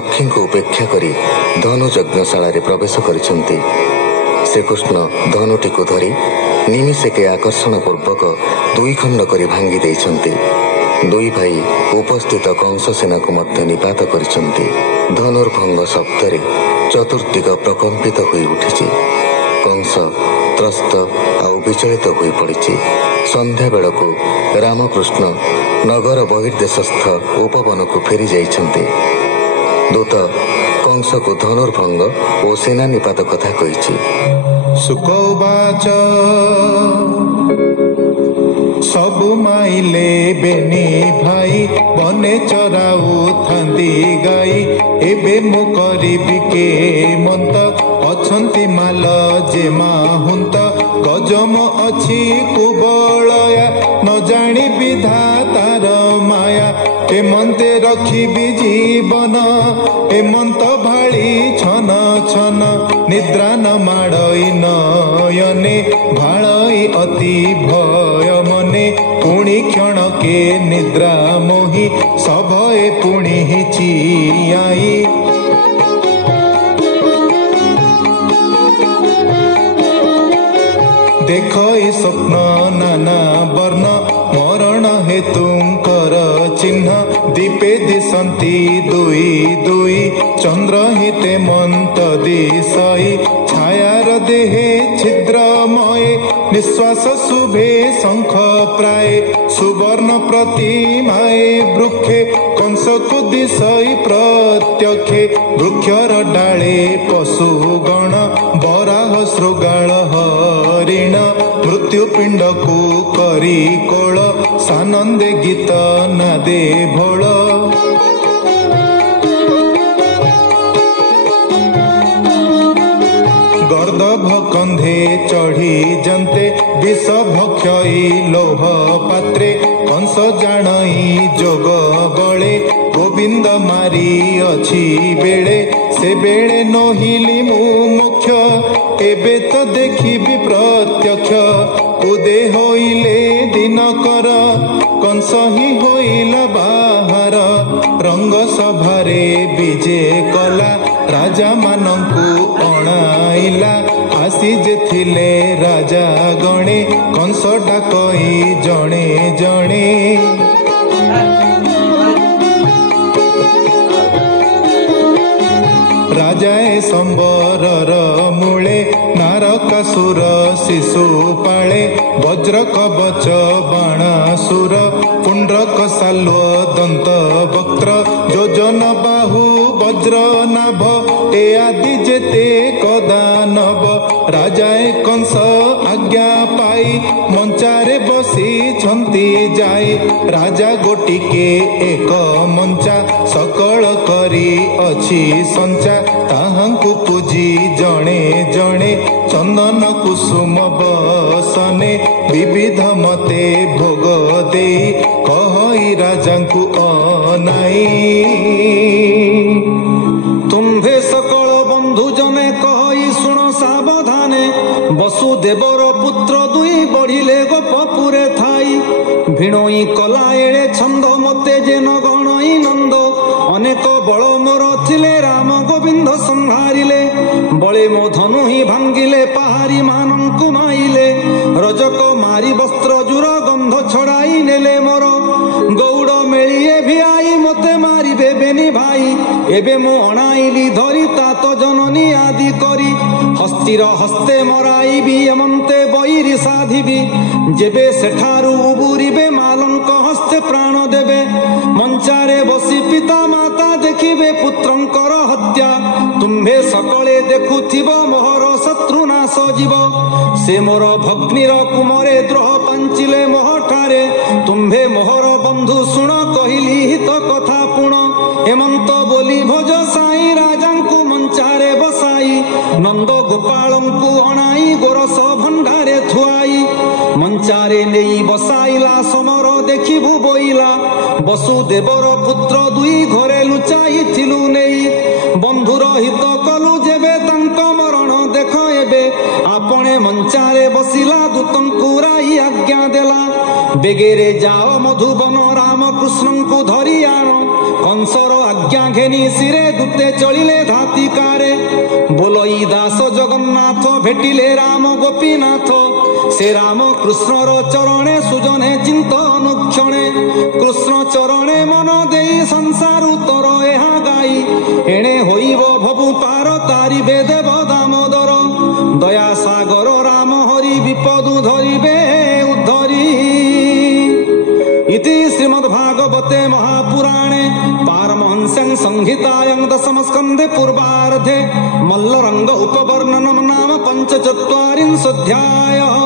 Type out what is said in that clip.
ନକ୍ଷୀ को उपेक्षा करी धनु यज्ञशाला प्रवेश करिसेंती। श्रीकृष्ण धनुटी को धरी निमिषके आकर्षण पूर्वक दुई खंड करी भांगी देइछंती। दुई भाई उपस्थित कंस सेना को मध्य निपात करिसेंती। धनुर्भंग शब्द चतुर्दिग प्रकंपित होई उठिछि। कंस त्रस्त आउ विचलित होई पड़िछि। संध्या बेलकु रामकृष्ण नगर बहिर्देशस्थ उपवन को फेरी जाइछंती। दूत कंस को धनुर्भंग और सेना निपात कथा कहिछि। सुकौवाच सबु माइले बेनी भाई बने चराऊ थांदी गाई एबे मु करिबि के मंत अछंती माल जे माहुंत गजम अछि कुबलया न जानी विधातार माया एमंते रखिबि जीवन एमंत भाड़ी छन छन निद्रा न माड़ई नयने भाड़ई अति भय मने पुणी क्षण के निद्रा मोहि सभय पुणी चियाई देख स्वप्न नाना वर्ण मरण हेतुंकर चिन्ह दीपे दिशंती दुई दुई चंद्र हिते मंत दिशई छायार देहे छिद्रमय निश्वास शुभे शंख प्राय सुवर्ण प्रतिमाए वृक्षे कंस को दिशई प्रत्यक्षे वृक्षर डाले पशुगण बराह शृगाल हरिण मृत्युपिंड को करी कोल सानंदे गीत नादे भोल गर्दभ कंधे चढ़ी जंते विष भक्षई लोह पात्रे कंस जानई जोग बळे गोविंद मारी अछि बेळे से बेळे नहिली मु मुख्य एबे तो देखिबि प्रत्यक्ष उदे होइले दिनकर कंस ही होइला बाहर रंग सभारे विजे कला राजा मानंकु अणाइला आसी जे थिले राजा गणे कंस डाकई जणे जणे राजाए संबरर मूले नारकासुर शिशु पाळे वज्र कवच बाणासुर पुंड्रक साल्व दंत वक्त्र योजन बाहु वज्र नाभ ए आदि जेते कदानव राजाए कंस आज्ञा पाई मंचारे बसी छंती जाई राजा गोटिके एक मंचा सकल करी अछि संचा ताहांकु पूजी जणे जणे चंदन कुसुम बसने विविध मते भोग देई कहई राजांकु अनाई तुम्भे सकल बंधु जने कहई शुण सावधाने वसुदेवर पुत्र दुई बढ़िले गोपपुरे थाई भिणई कला एळे छंद मते जेन गणई नंद अनेक बल मोर थिले राम गोविंद संहारिले बळे मो धनु ही भांगिले पहारी मानंकु माइले रजक मारी वस्त्र जुर गंध छड़ाई नेले मोर गौड़ मेलिए भिआई मते मारिबे बेनी भाई एबे मु अणाइली धरी तात जननी आदि करी हस्तिर हस्ते मराइबी एमंते बईरी साधिबी जेबे सेठारु उबुरिबे मालंक हस्ते प्राण देबे मंचारे बसी पिता माता देखिबे पुत्रंकर हत्या तुम्भे सकले देखुथिब मोहर शत्रु नाश जीव से मोर भग्निर कुमरे द्रोह पांचिले मोहठारे तुम्भे मोहर बंधु शुण कहिली हित कथा पुण एमंत बोली भोज साई राजांकु मंचारे बसाई नंद गोपालंकु अणाई गोरस भंडारे थुआई मंचारे नेई बसाइला समर देखिबु बोइला वसुदेवर पुत्र दुई घरे लुचाई थिलु नेई बंधुर हित कलु जेबे तांक मरण देख एबे आपणे मंचारे बसिला दूतंकु राई आज्ञा देला ବେଗେରେ ଯାଅ ମଧୁବନ ରାମ କୃଷ୍ଣଙ୍କୁ ଧରି ଆଣ କଂସର ଆଜ୍ଞା ଘେନି ଶିରେ ଦୂତେ ଚଳିଲେ ଧାତିକାରେ ବୋଲଇ ଦାସ ଜଗନ୍ନାଥ ଭେଟିଲେ ରାମ ଗୋପୀନାଥ ସେ ରାମ କୃଷ୍ଣର ଚରଣେ ସୁଜନେ ଚିନ୍ତନ କ୍ଷଣେ କୃଷ୍ଣ ଚରଣେ ମନ ଦେଇ ସଂସାର ଉତ୍ତର ଏହା ଗାଇ ଏଣେ ହୋଇବ ଭବୁ ପାର ତାରିବେ ଦେବ ଦାମୋଦର ଦୟା ସାଗର ରାମ ହରି ବିପଦୁ ଧରିବେ ଉଦ୍ଧରି इति श्रीमद्भागवते महापुराणे पारमहंस्यां संहितायां दशमस्कन्धे पूर्वार्धे मल्लरंग उपवर्णनं नाम 45 अध्यायः।